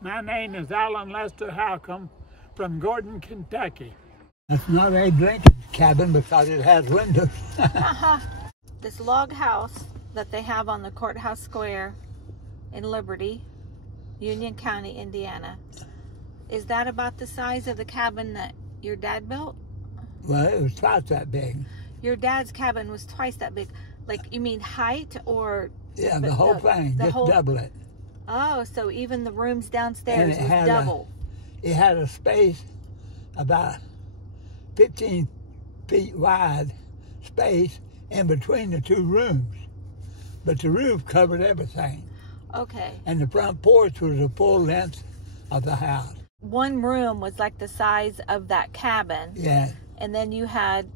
My name is Alan Lester Halcomb from Gordon, Kentucky. That's not a drinking cabin because it has windows. This log house that they have on the courthouse square in Liberty, Union County, Indiana, is that about the size of the cabin that your dad built? Well, it was twice that big. Your dad's cabin was twice that big. Like, you mean height or? Yeah, the whole thing, just double it. Oh, so even the rooms downstairs was double. It had a space about 15 feet wide space in between the two rooms. But the roof covered everything. Okay. And the front porch was the full length of the house. One room was like the size of that cabin. Yeah. And then you had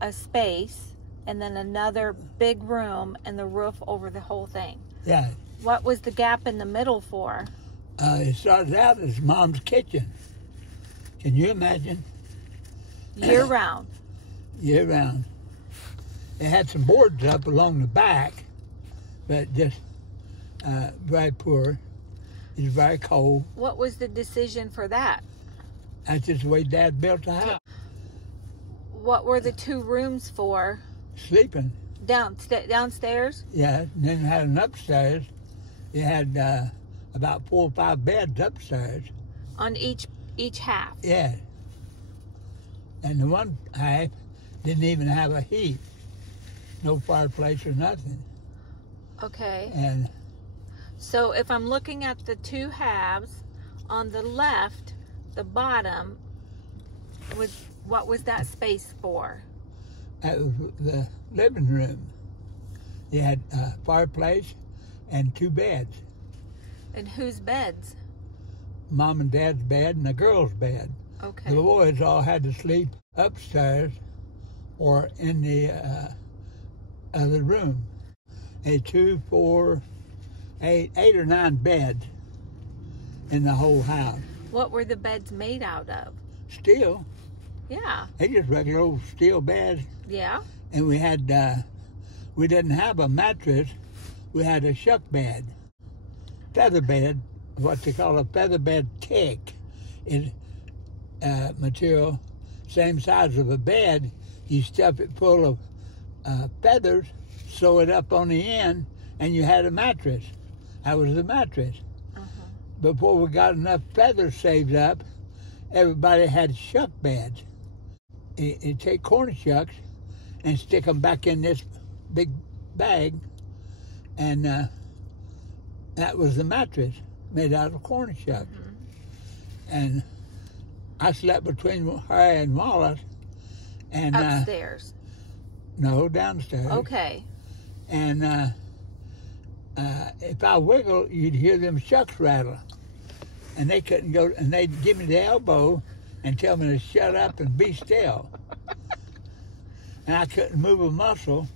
a space and then another big room and the roof over the whole thing. Yeah. What was the gap in the middle for? It started out as Mom's kitchen. Can you imagine? Year round. Year round. It had some boards up along the back, but just very poor. It was very cold. What was the decision for that? That's just the way Dad built the house. What were the two rooms for? Sleeping. Downstairs? Yeah, and then it had an upstairs. It had about 4 or 5 beds upstairs. On each half? Yeah. And the one half didn't even have a heat. No fireplace or nothing. Okay. And so if I'm looking at the two halves, on the left, the bottom, what was that space for? that was the living room. You had a fireplace and 2 beds. And whose beds? Mom and Dad's bed and the girls' bed. Okay. The boys all had to sleep upstairs or in the other room. 2, 4, 8 or 9 beds in the whole house. What were the beds made out of? Steel. Yeah. They just regular old steel beds. Yeah. And we had, we didn't have a mattress. We had a shuck bed. Feather bed, what they call a feather bed tick, is material, same size of a bed. You stuff it full of feathers, sew it up on the end, and you had a mattress. That was the mattress. Before we got enough feathers saved up, everybody had shuck beds. You take corn shucks and stick them back in this big bag, and that was the mattress made out of corn shucks. And I slept between her and Wallace. And upstairs? No, downstairs. Okay. And if I wiggle, you'd hear them shucks rattle. And they couldn't go, and they'd give me the elbow and tell me to shut up and be still. And I couldn't move a muscle.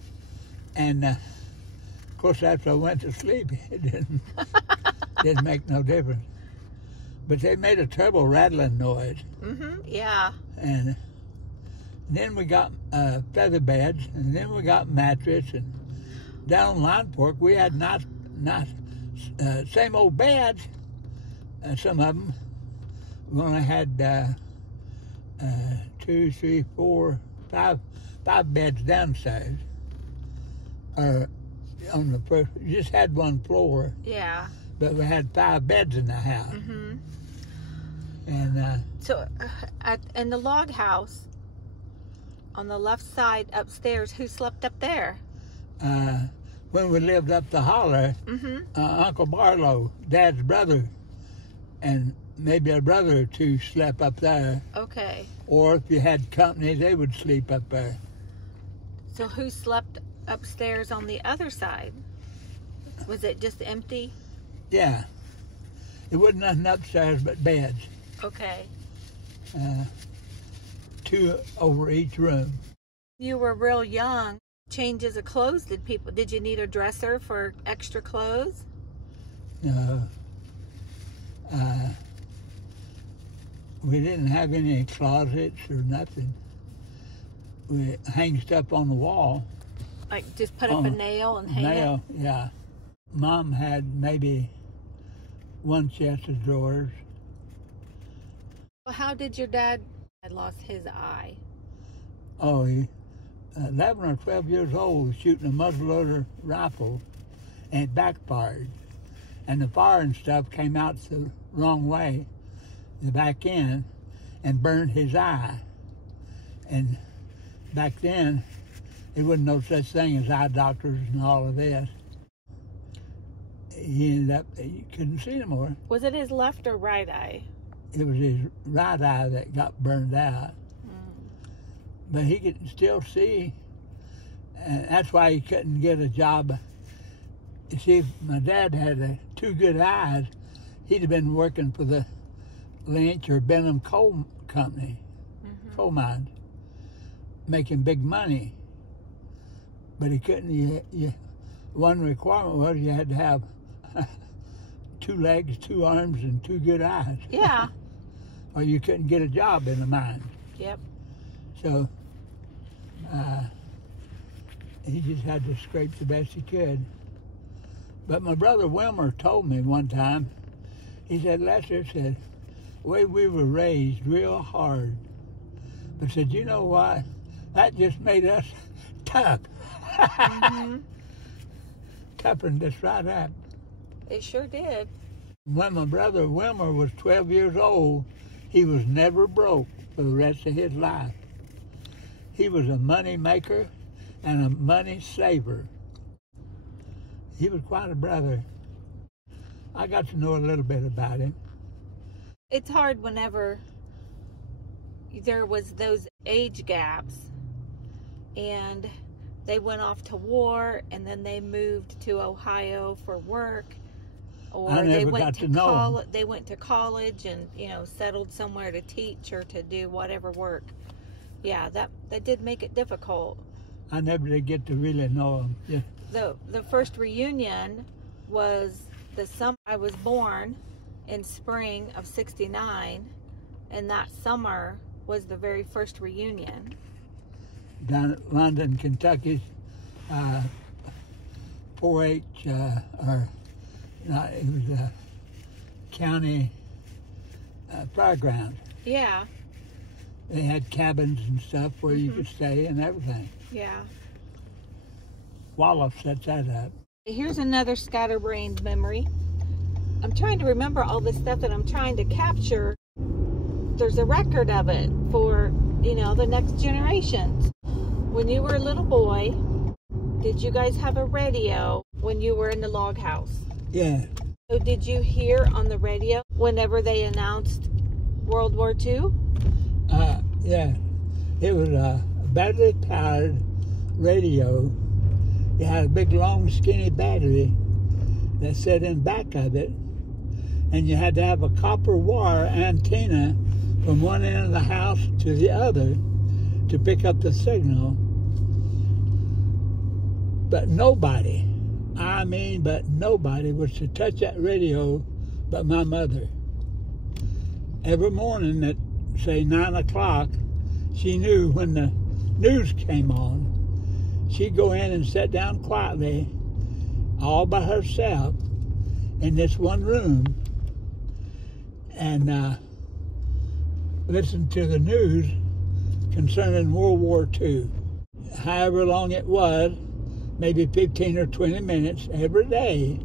And of course, after I went to sleep, it didn't make no difference. But they made a terrible rattling noise. Yeah. And then we got feather beds, and then we got mattress, and down on Linefork we had not same old beds. Some of them. We only had 2, 3, 4, 5 beds downstairs. Or on the first, we just had 1 floor. Yeah. But we had 5 beds in the house. And so, in the log house, on the left side upstairs, who slept up there? when we lived up the holler, Uncle Barlow, Dad's brother, and maybe a brother or 2 slept up there. Okay. Or if you had company, they would sleep up there. So who slept upstairs on the other side? Was it just empty? Yeah. There wasn't nothing upstairs but beds. Okay. 2 over each room. You were real young. Changes of clothes, did you need a dresser for extra clothes? No. We didn't have any closets or nothing. We hang stuff on the wall. Like just put up a nail and hang it? Yeah. Mom had maybe one chest of drawers. Well, how did your dad lost his eye? Oh, he 11 or 12 years old, shooting a muzzleloader rifle, and it backfired. And the firing stuff came out the wrong way, the back end, and burned his eye. And back then, there wasn't no such thing as eye doctors and all of this. He ended up, he couldn't see no more. Was it his left or right eye? It was his right eye that got burned out. But he could still see, and that's why he couldn't get a job. You see, if my dad had two good eyes, he'd have been working for the Lynch or Benham Coal Company, coal mines, making big money. But he couldn't. One requirement was you had to have 2 legs, 2 arms, and 2 good eyes. Yeah. Or you couldn't get a job in the mine. Yep. So he just had to scrape the best he could. But my brother Wilmer told me one time, he said, Letcher said, the way we were raised real hard. But said, you know what? That just made us tough. Toughened us right up. It sure did. When my brother Wilmer was 12 years old, he was never broke for the rest of his life. He was a money maker and a money saver. He was quite a brother. I got to know a little bit about him. It's hard whenever there was those age gaps and they went off to war and then they moved to Ohio for work, or they went to college and settled somewhere to teach or to do whatever work. Yeah, that did make it difficult. I never did get to really know him. Yeah. The first reunion was the summer I was born, in spring of '69, and that summer was the very first reunion. Down at London, Kentucky, 4-H, it was a county fairground. Yeah. They had cabins and stuff where you could stay and everything. Yeah. Wallach sets that up. Here's another scatterbrained memory. I'm trying to remember all the stuff that I'm trying to capture. There's a record of it for, the next generations. When you were a little boy, did you guys have a radio when you were in the log house? Yeah. So did you hear on the radio whenever they announced World War II? Yeah. It was a battery-powered radio. It had a big, long, skinny battery that sat in back of it, and you had to have a copper wire antenna from one end of the house to the other to pick up the signal. But nobody was to touch that radio but my mother. Every morning at, say, 9 o'clock, she knew when the news came on. She'd go in and sit down quietly, all by herself, in this one room, and listen to the news concerning World War II. However long it was, maybe 15 or 20 minutes every day,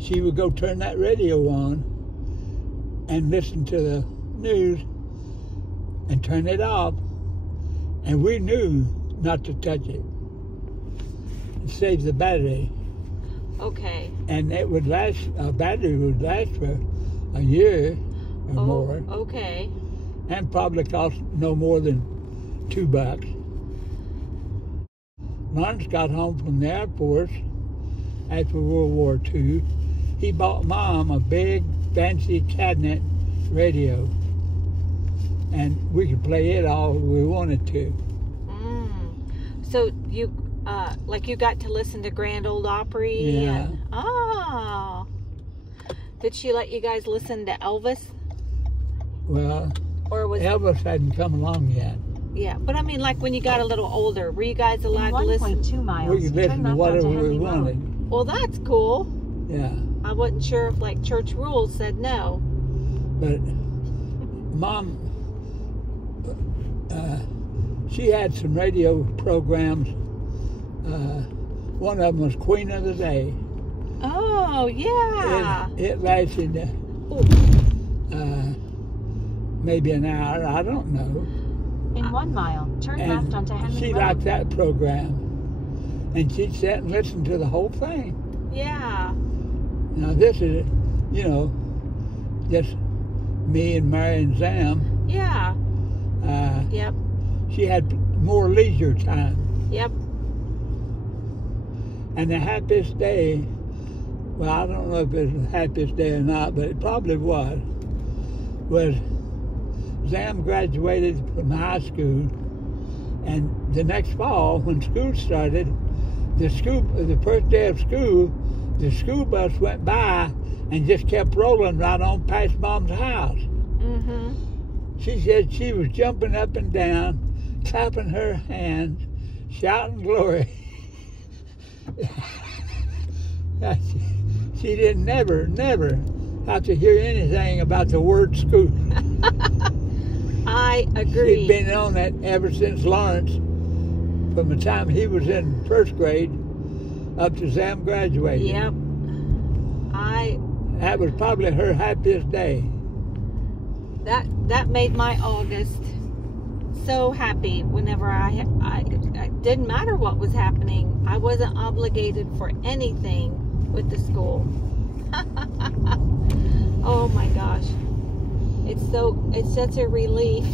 she would go turn that radio on and listen to the news and turn it off, and we knew not to touch it. It saves the battery. Okay. And it would last, a battery would last for a year or more. Okay. And probably cost no more than $2. Lawrence got home from the Air Force after World War II. He bought Mom a big, fancy cabinet radio, and we could play it all we wanted to. So you, you got to listen to Grand Ole Opry? Yeah. Oh. Did she let you guys listen to Elvis? Well, Elvis hadn't come along yet. Yeah, but I mean, like when you got a little older, were you guys allowed to listen? 1.2 miles. We could listen to whatever we wanted. Well, that's cool. Yeah. I wasn't sure if like church rules said no. But Mom, she had some radio programs. One of them was Queen of the Day. Oh, yeah. It lasted maybe an hour, I don't know. In 1 mile, turn And left onto Henley she Road. liked that program. And she'd sit and listen to the whole thing. Yeah. Now this is, you know, just me and Mary and Sam. Yeah. Yep. She had more leisure time. Yep. And the happiest day, well, I don't know if it's the happiest day or not, but it probably was Sam graduated from high school, and the next fall, when school started, the first day of school, the school bus went by and just kept rolling right on past Mom's house. Mm-hmm. She said she was jumping up and down, clapping her hands, shouting glory. She didn't never have to hear anything about the word school. I agree. She'd been on that ever since Lawrence, from the time he was in first grade up to Sam graduated. Yep. That was probably her happiest day. That made my August so happy. Whenever I didn't matter what was happening, I wasn't obligated for anything with the school. Oh my gosh, it's such a relief.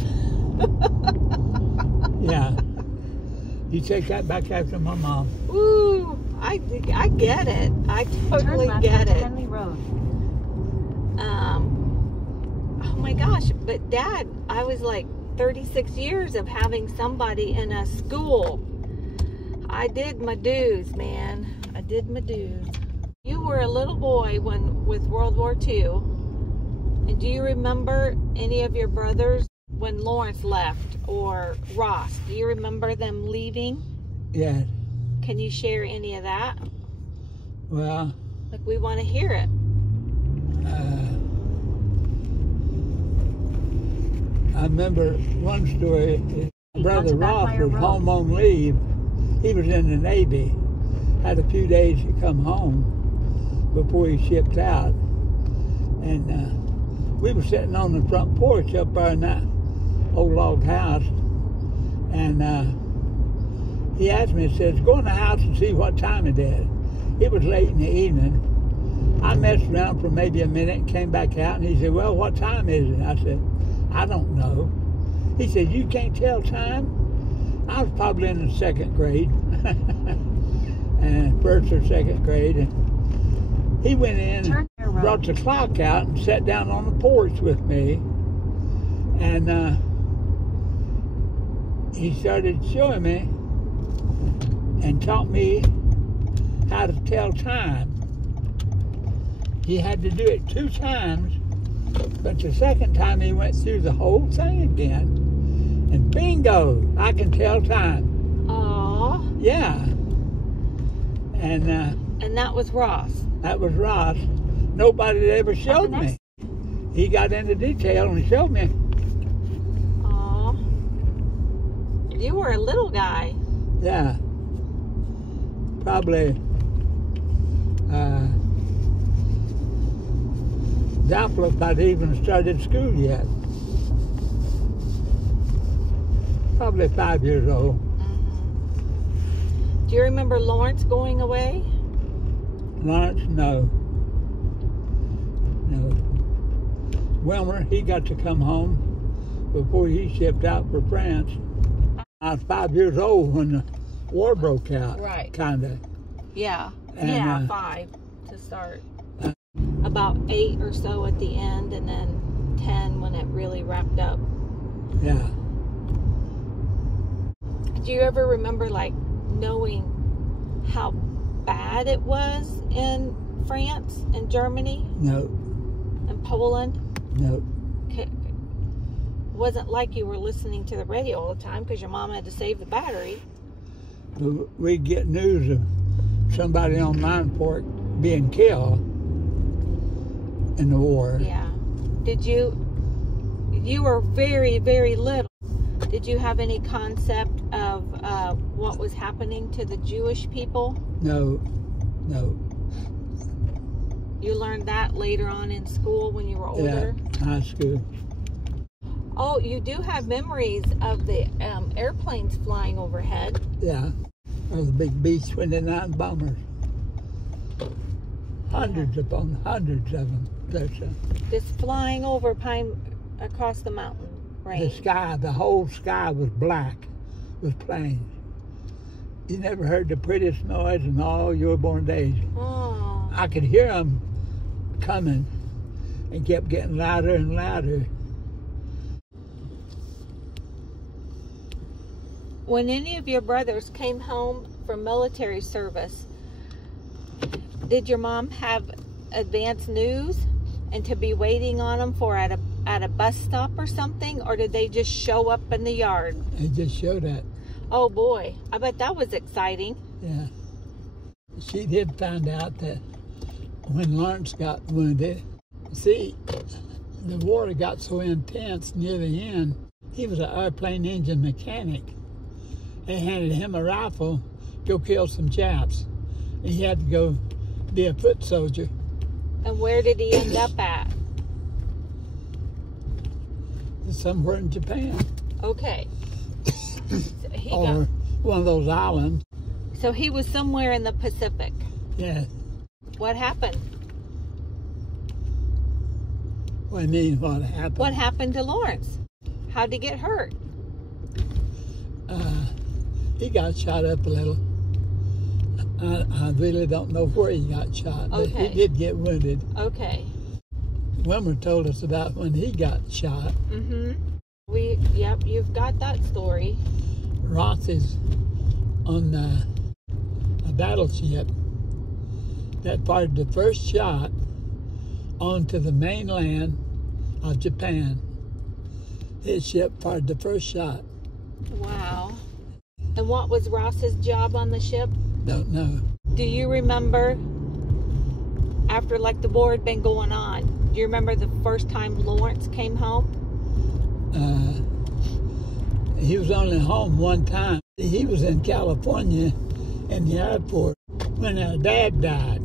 Yeah. You take that back after my mom. Ooh, I get it. I totally Turn left get onto it. Henley Road. Oh my gosh, but Dad, I was like 36 years of having somebody in a school. I did my dues, man. I did my dues. You were a little boy with World War II. And do you remember any of your brothers when Lawrence left, or Ross? Do you remember them leaving? Yeah. Can you share any of that? Well, Like, we want to hear it. I remember one story. His brother Onto Ross Backfire was Road. home on leave. He was in the Navy. Had a few days to come home before he shipped out. And we were sitting on the front porch up there in that old log house. And he asked me, he says, go in the house and see what time it is. It was late in the evening. I messed around for maybe a minute and came back out, and he said, well, what time is it? I said, I don't know. He said, you can't tell time? I was probably in the second grade, and first or second grade. And he went in and brought the clock out and sat down on the porch with me. And he started showing me and taught me how to tell time. He had to do it 2 times, but the second time he went through the whole thing again, and bingo, I can tell time. Aww. Yeah. And that was Ross. that was Ross. Nobody had ever showed me. He got into detail and showed me. Aww. You were a little guy. Yeah. Probably doubtful if I'd even started school yet. Probably 5 years old. Do you remember Lawrence going away? Lawrence, no. No. Wilmer, he got to come home before he shipped out for France. I was 5 years old when the war broke out. Right. Kinda. Yeah. And, yeah, 5 to start. About 8 or so at the end, and then 10 when it really wrapped up. Yeah. Do you ever remember, like, knowing how bad it was in France and Germany No. and Poland? No. It wasn't like you were listening to the radio all the time because your mom had to save the battery. We'd get news of somebody on Linefork being killed, in the war. Yeah. Did you were very, very little. Did you have any concept of what was happening to the Jewish people? No. You learned that later on in school when you were older? Yeah, high school. Oh, you do have memories of the airplanes flying overhead. Yeah. Those big B-29 bombers. Hundreds upon hundreds of them. Just flying over across the mountain range. The sky, the whole sky was black with planes. You never heard the prettiest noise in all your born days. Oh. I could hear them coming and kept getting louder and louder. When any of your brothers came home from military service, did your mom have advance news and to be waiting on them for at a bus stop or something, or did they just show up in the yard? They just showed that. Oh boy, I bet that was exciting. Yeah. She did find out that when Lawrence got wounded, see, the war got so intense near the end, he was an airplane engine mechanic. They handed him a rifle, go kill some Japs. And he had to go be a foot soldier. And where did he end up at? Somewhere in Japan. Okay. Or one of those islands. So he was somewhere in the Pacific. Yeah. What happened? What do you mean, what happened? What happened to Lawrence? How'd he get hurt? He got shot up a little. I really don't know where he got shot, but Okay. he did get wounded. Okay. Wilmer told us about when he got shot. Mm-hmm. Yep, you've got that story. Ross is on a battleship that fired the first shot onto the mainland of Japan. His ship fired the first shot. Wow. And what was Ross's job on the ship? Don't know. Do you remember, after like the war had been going on, do you remember the first time Lawrence came home? He was only home one time. He was in California in the Air Force when our dad died.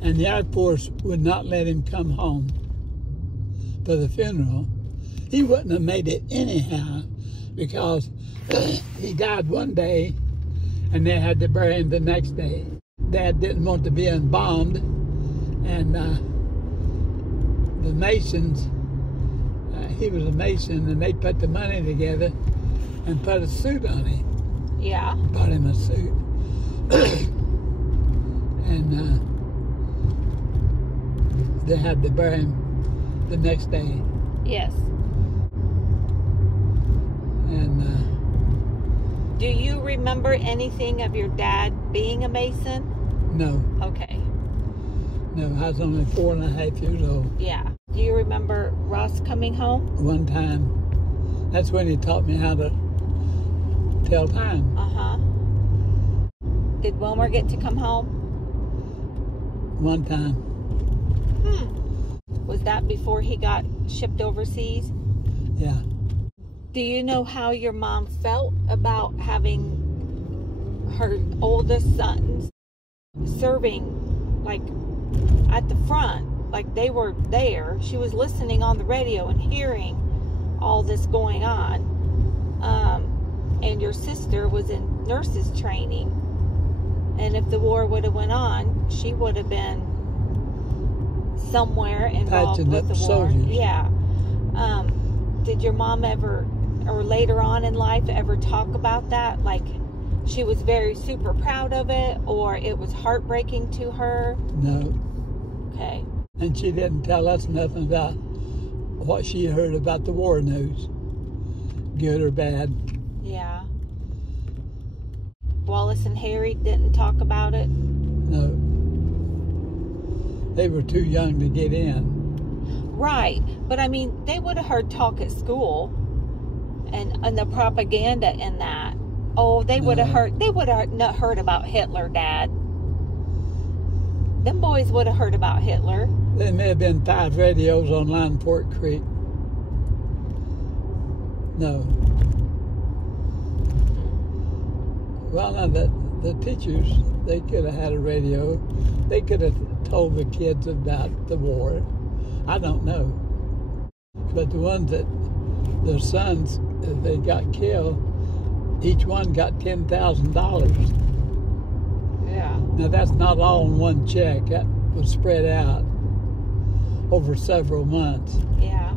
And the Air Force would not let him come home for the funeral. He wouldn't have made it anyhow because he died one day and they had to bury him the next day. Dad didn't want to be embalmed, and the Masons, he was a Mason, and they put the money together and put a suit on him. Yeah. Bought him a suit. And they had to bury him the next day. Yes. And do you remember anything of your dad being a Mason? no, Okay. I was only 4.5 years old. Yeah. Do you remember Ross coming home? One time, that's when he taught me how to tell time. Uh-huh. Did Wilmer get to come home? One time, Was that before he got shipped overseas? yeah. Do you know how your mom felt about having her oldest sons serving, like, at the front? Like, they were there. She was listening on the radio and hearing all this going on. And your sister was in nurses training. And if the war would have went on, she would have been somewhere involved Patching with up the war. soldiers. Yeah. Did your mom ever, or later on in life, ever talk about that? Like, she was very super proud of it, or it was heartbreaking to her? No. Okay. And she didn't tell us nothing about what she heard about the war news, good or bad. Yeah. Wallace and Harry didn't talk about it? No. They were too young to get in. Right. But I mean, they would have heard talk at school and the propaganda in that. Oh, they would have heard, they would have not heard about Hitler, Dad. Them boys would have heard about Hitler. There may have been 5 radios on Linefork Creek. No. Well, now the teachers, they could have had a radio. They could have told the kids about the war. I don't know. But the ones that, their sons, they got killed, each one got $10,000. Yeah. Now that's not all in one check. That was spread out over several months. Yeah.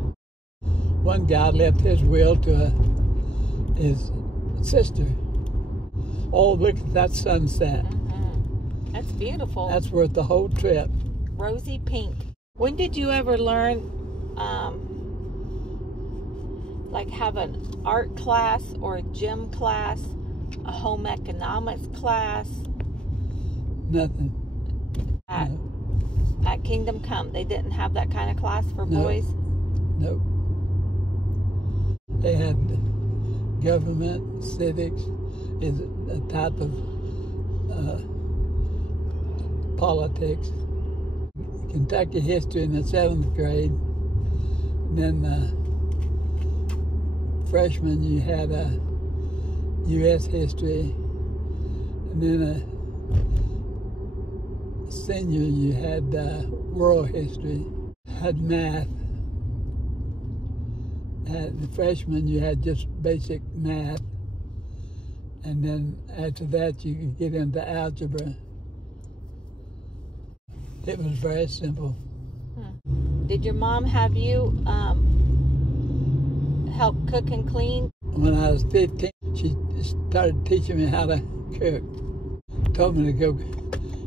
One guy left his will to his sister. Oh, look at that sunset. Mm-hmm. That's beautiful. That's worth the whole trip. Rosy pink. When did you ever learn, like have an art class or a gym class, a home economics class? Nothing. At Kingdom Come, they didn't have that kind of class for No. boys? Nope. They had government, civics, is a type of politics. Kentucky history in the 7th grade. And then freshman you had U.S. history. And then senior you had world history. Had math. At the freshman you had just basic math. And then after that you could get into algebra. It was very simple. Did your mom have you help cook and clean? When I was 15, she started teaching me how to cook. Told me to go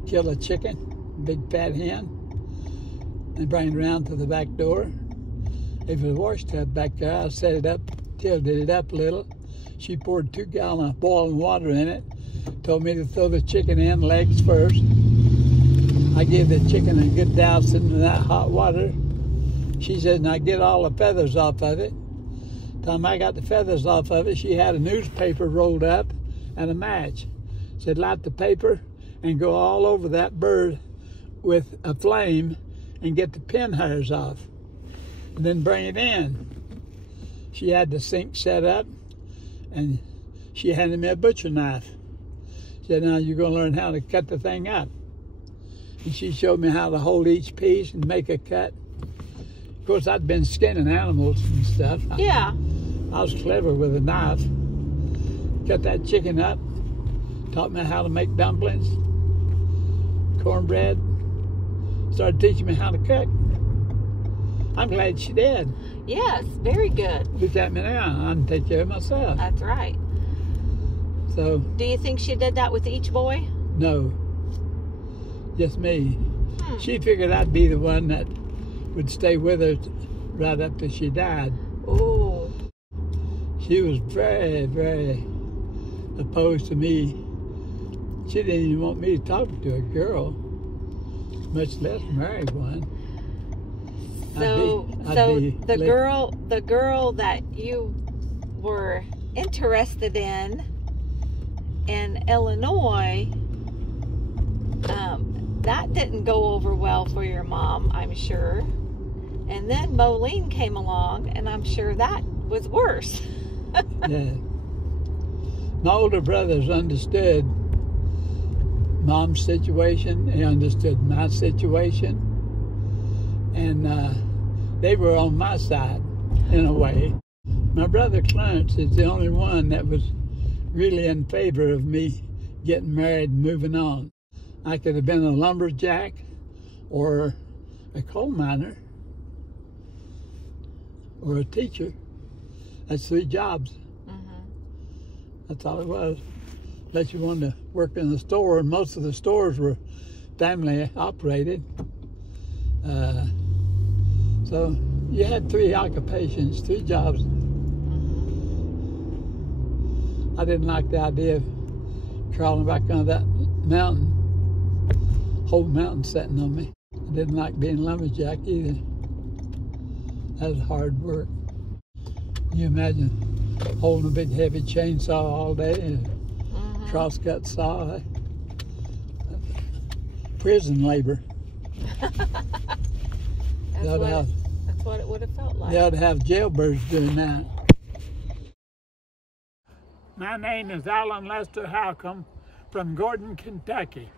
kill a chicken, big fat hen, and bring it around to the back door. If there was a wash tub back there, I set it up, tilted it up a little. She poured 2 gallons of boiling water in it. Told me to throw the chicken in, legs first. I gave the chicken a good dousing in that hot water. She said, now get all the feathers off of it. Time I got the feathers off of it, she had a newspaper rolled up and a match. Said, light the paper and go all over that bird with a flame and get the pin hairs off. And then bring it in. She had the sink set up and she handed me a butcher knife. She said, now you're going to learn how to cut the thing up. And she showed me how to hold each piece and make a cut. Of course, I'd been skinning animals and stuff. Yeah. I was clever with a knife. Cut that chicken up. Taught me how to make dumplings, cornbread. Started teaching me how to cook. I'm glad she did. Yes, very good. Look at me now. I can take care of myself. That's right. So, Do you think she did that with each boy? no. Just me. She figured I'd be the one that would stay with her right up till she died. Ooh. She was very, very opposed to me. She didn't even want me to talk to a girl, much less marry one. So the girl that you were interested in Illinois, that didn't go over well for your mom, I'm sure. And then Moline came along, and I'm sure that was worse. Yeah. My older brothers understood Mom's situation. They understood my situation. And they were on my side, in a way. My brother Clarence is the only one that was really in favor of me getting married and moving on. I could have been a lumberjack or a coal miner or a teacher. That's 3 jobs. That's all it was. Unless you wanted to work in the store, and most of the stores were family operated. So you had 3 occupations, 3 jobs. I didn't like the idea of crawling back on that mountain, whole mountain sitting on me. I didn't like being lumberjack either. That was hard work. Can you imagine holding a big heavy chainsaw all day and crosscut saw? Prison labor. That's what it would have felt like. They ought to have jailbirds doing that. My name is Alan Lester Halcomb from Gordon, Kentucky.